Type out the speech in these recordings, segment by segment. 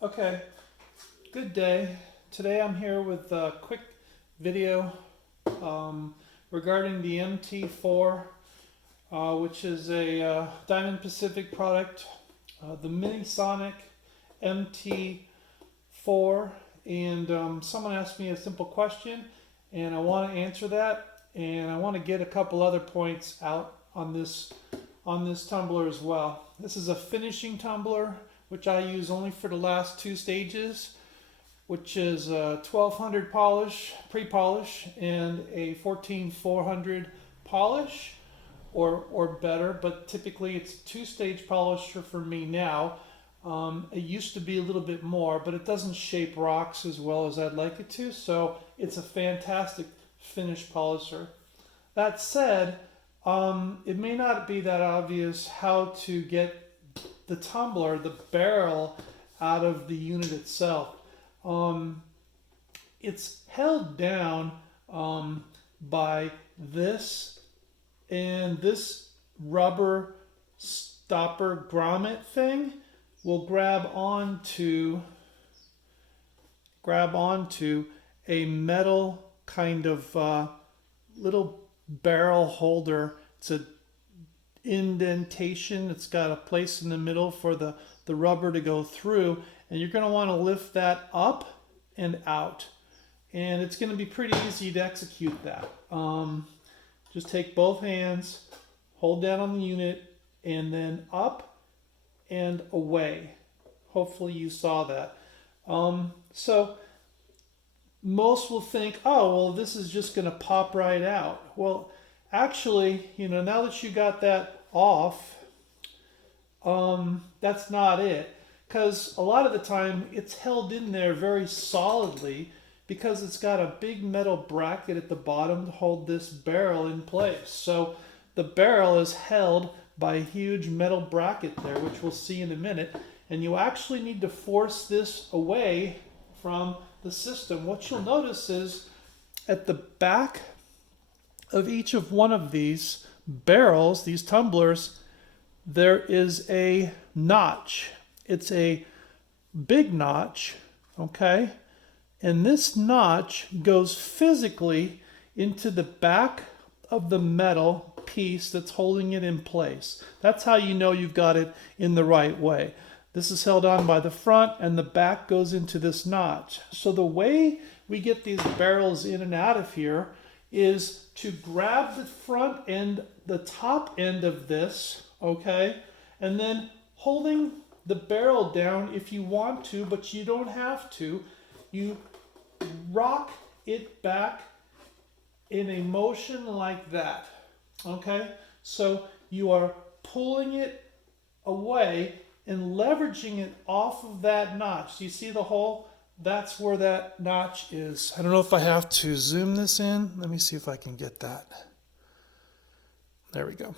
Okay, good day. Today I'm here with a quick video regarding the MT-4, which is a Diamond Pacific product, the Mini Sonic MT-4. And someone asked me a simple question, and I want to answer that, and I want to get a couple other points out on this tumbler as well. This is a finishing tumbler, which I use only for the last two stages, which is a 1200 polish, pre-polish, and a 14400 polish, or better, but typically it's two-stage polisher for me now. It used to be a little bit more, but it doesn't shape rocks as well as I'd like it to, so it's a fantastic finish polisher. That said, it may not be that obvious how to get the tumbler, the barrel, out of the unit itself. It's held down by this and this rubber stopper grommet thing will grab onto a metal kind of little barrel holder. It's a indentation. It's got a place in the middle for the rubber to go through, and you're going to want to lift that up and out, and it's going to be pretty easy to execute that. Just take both hands, hold down on the unit, and then up and away. Hopefully you saw that. So most will think, oh, well, this is just going to pop right out. Well, actually, now that you got that off, that's not it. Because a lot of the time it's held in there very solidly because it's got a big metal bracket at the bottom to hold this barrel in place. So the barrel is held by a huge metal bracket there, which we'll see in a minute. And you actually need to force this away from the system. What you'll notice is at the back of each of one of these barrels, these tumblers, there is a notch. It's a big notch, okay? And this notch goes physically into the back of the metal piece that's holding it in place. That's how you know you've got it in the right way. This is held on by the front, and the back goes into this notch. So the way we get these barrels in and out of here is to grab the front end, the top end of this, okay? And then holding the barrel down if you want to, but you don't have to. You rock it back in a motion like that, okay? So you are pulling it away and leveraging it off of that notch. Do you see the hole? That's where that notch is. I don't know if I have to zoom this in. Let me see if I can get that. There we go.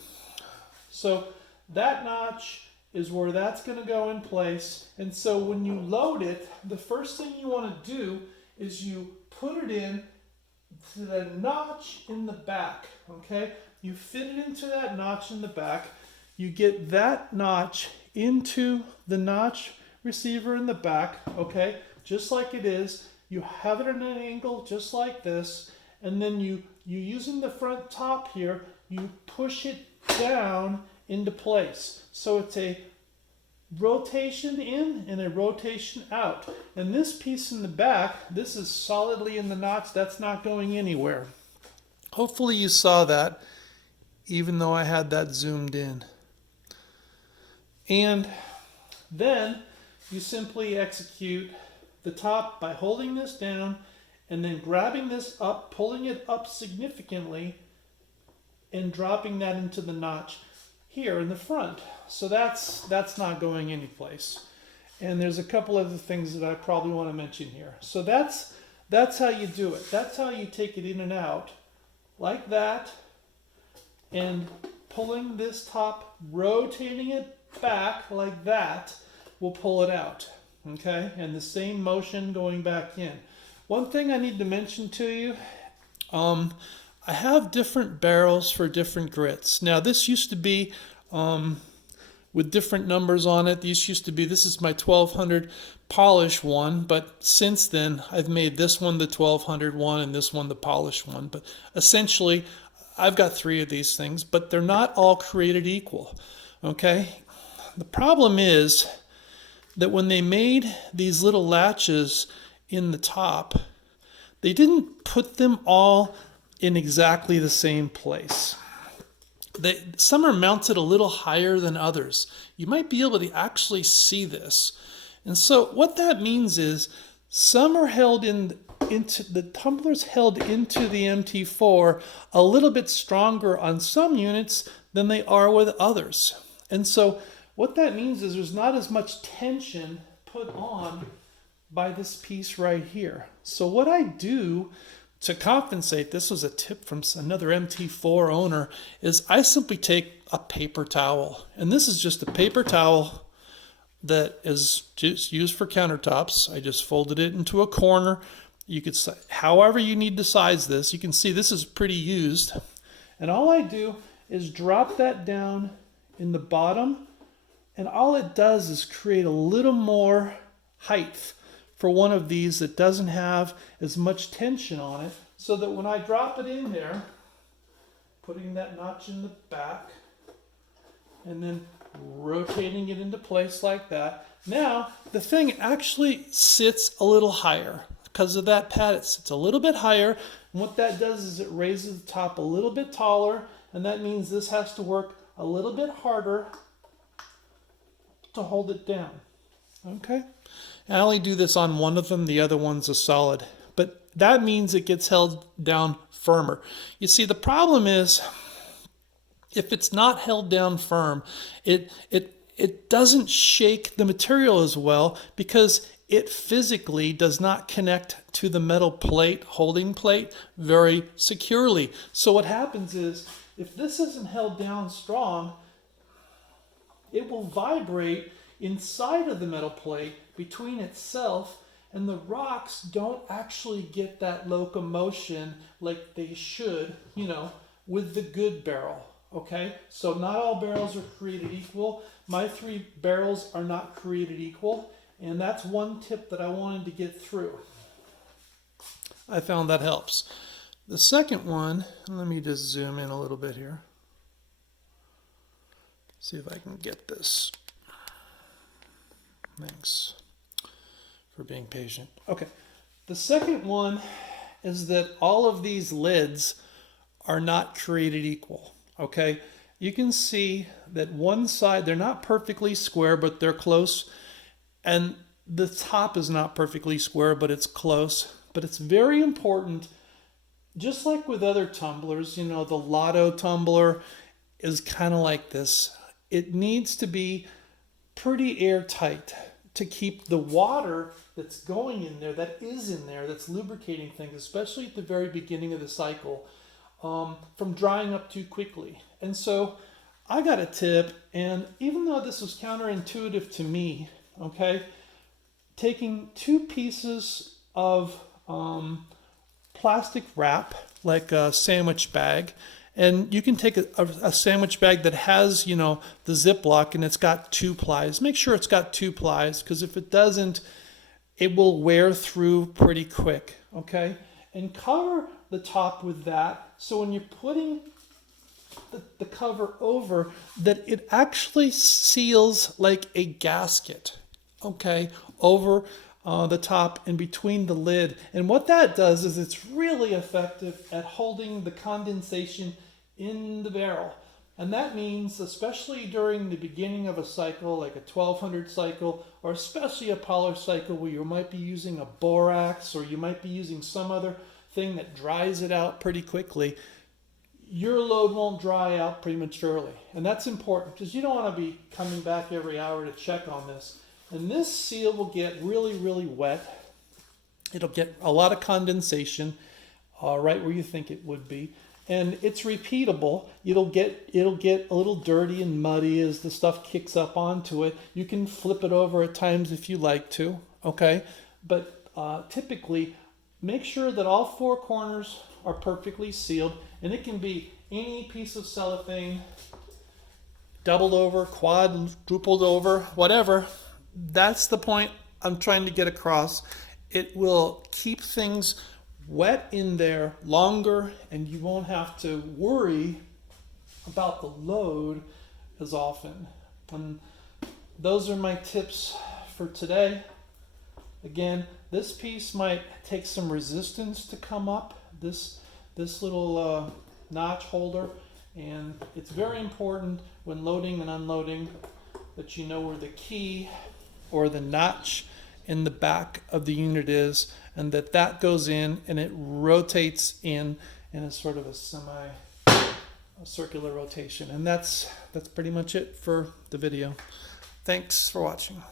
So that notch is where that's going to go in place. And so when you load it, the first thing you want to do is you put it in to the notch in the back, okay? You fit it into that notch in the back. You get that notch into the notch receiver in the back, okay? Just like it is. You have it at an angle just like this, and then you using the front top here, you push it down into place. So it's a rotation in and a rotation out. And this piece in the back, this is solidly in the notch. That's not going anywhere. Hopefully you saw that, even though I had that zoomed in. And then you simply execute the top by holding this down and then grabbing this up, pulling it up significantly, and dropping that into the notch here in the front. So that's not going anyplace. And there's a couple other things that I probably want to mention here. So that's how you do it. That's how you take it in and out, like that, and pulling this top, rotating it back like that will pull it out, okay? And the same motion going back in. One thing I need to mention to you, I have different barrels for different grits. Now this used to be with different numbers on it. These used to be, this is my 1200 polish one, but since then I've made this one the 1200 one and this one the polished one. But essentially, I've got 3 of these things, but they're not all created equal. Okay? The problem is that when they made these little latches in the top, they didn't put them all in exactly the same place. Some are mounted a little higher than others. You might be able to actually see this. And so what that means is some are held into the tumblers held into the MT-4 a little bit stronger on some units than they are with others. And so what that means is there's not as much tension put on by this piece right here. So what I do to compensate, this was a tip from another MT-4 owner, is I simply take a paper towel. And this is just a paper towel that is just used for countertops. I just folded it into a corner. You could, however you need to size this, you can see this is pretty used. And all I do is drop that down in the bottom, and all it does is create a little more height for one of these that doesn't have as much tension on it, so that when I drop it in there, putting that notch in the back and then rotating it into place like that, now the thing actually sits a little higher. Because of that pad, it sits a little bit higher, and what that does is it raises the top a little bit taller, and that means this has to work a little bit harder to hold it down. Okay? I only do this on one of them, the other one's a solid. But that means it gets held down firmer. You see, the problem is, if it's not held down firm, it doesn't shake the material as well because it physically does not connect to the metal plate, holding plate, very securely. So what happens is, if this isn't held down strong, it will vibrate inside of the metal plate between itself, and the rocks don't actually get that locomotion like they should, with the good barrel. Okay, so not all barrels are created equal. My 3 barrels are not created equal, and that's one tip that I wanted to get through. I found that helps. The second one, let me just zoom in a little bit here. See if I can get this. Thanks for being patient. Okay, the second one is that all of these lids are not created equal. Okay, you can see that one side, they're not perfectly square, but they're close. And the top is not perfectly square, but it's close. But it's very important, just like with other tumblers, the Lotto tumbler is kind of like this. It needs to be pretty airtight to keep the water that's going in there, that is in there, that's lubricating things, especially at the very beginning of the cycle, from drying up too quickly. And so I got a tip, and even though this was counterintuitive to me, okay, taking 2 pieces of plastic wrap, like a sandwich bag, and you can take a sandwich bag that has, the Ziploc, and it's got 2 plies. Make sure it's got 2 plies, because if it doesn't, it will wear through pretty quick, okay? And cover the top with that, so when you're putting the cover over, that it actually seals like a gasket, okay, over the top and between the lid. And what that does is it's really effective at holding the condensation in the barrel. And that means, especially during the beginning of a cycle, like a 1200 cycle, or especially a polish cycle where you might be using a borax, or you might be using some other thing that dries it out pretty quickly, your load won't dry out prematurely. And that's important, because you don't want to be coming back every hour to check on this. And this seal will get really, really wet. It'll get a lot of condensation right where you think it would be. And it's repeatable. It'll get a little dirty and muddy as the stuff kicks up onto it. You can flip it over at times if you like to, okay? But typically, make sure that all 4 corners are perfectly sealed. And it can be any piece of cellophane doubled over, quadrupled over, whatever. That's the point I'm trying to get across. It will keep things wet in there longer, and you won't have to worry about the load as often. And those are my tips for today. Again, this piece might take some resistance to come up, this little notch holder, and it's very important when loading and unloading that you know where the key or the notch in the back of the unit is, and that goes in and it rotates in a sort of a circular rotation. And that's pretty much it for the video. Thanks for watching.